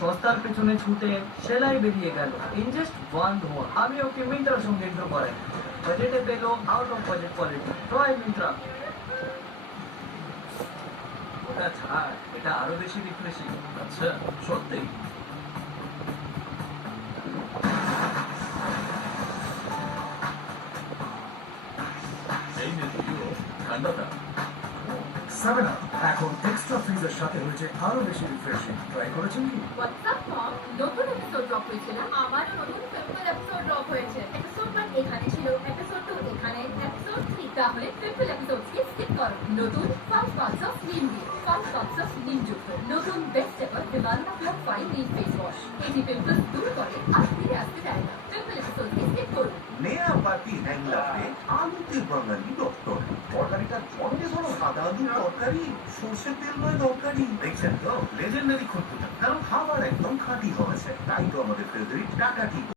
সস্তার পেছনে ছুটে সেলাই বেরিয়ে গেল। ইন জাস্ট ওয়ান ধোয়া আমি ওকে মিন্ত্রার সঙ্গে ইন্ট্রো করাই। বাজেটে পেলো out of budget quality. Try Myntra. ওটা ছাড়, এটা আরো বেশি রিফ্রেশিং। আচ্ছা, সত্যি? এই নে তুইও ঠান্ডাটা। 7 আপ এখন এক্সট্রা ফ্রিজের সাথে হয়েছে আরো বেশি রিফ্রেশিং। ট্রাই করেছেন কি? হোয়াটসঅ্যাপ মম, নতুন এপিসোড ড্রপ হয়েছিল। আমার নতুন সিম্পল এপিসোড ড্রপ হয়েছে। এপিসোড 1 এখানে ছিল, এপিসোড 2 এখানে, এপিসোড 3 তাহলে সিম্পল এপিসোডকে স্কিপ করো। নতুন 5 পার্টস অফ নিম দিয়ে 5 পার্টস অফ নিম যুক্ত নতুন বেস্ট এভার হিমালয়া প্লাস 5 নিম ফেস ওয়াশ। এটি পিম্পলস দূর করে আর ফিরে আসতে দেয় না। সিম্পল এপিসোডকে স্কিপ করুন। নেয়া পাতি হ্যাংলাতে আলুতে বাঙালি ডক্টর। তরকারিটা জন্ডিস হলো সাদা আলুর তরকারি, সর্ষের তেল নয় তরকারি। দেখছেন তো লেজেন্ডারি খুঁটকুটা, কারণ খাবার একদম খাঁটি হয়েছে। তাই তো আমাদের ফেভারিট টাটা টি।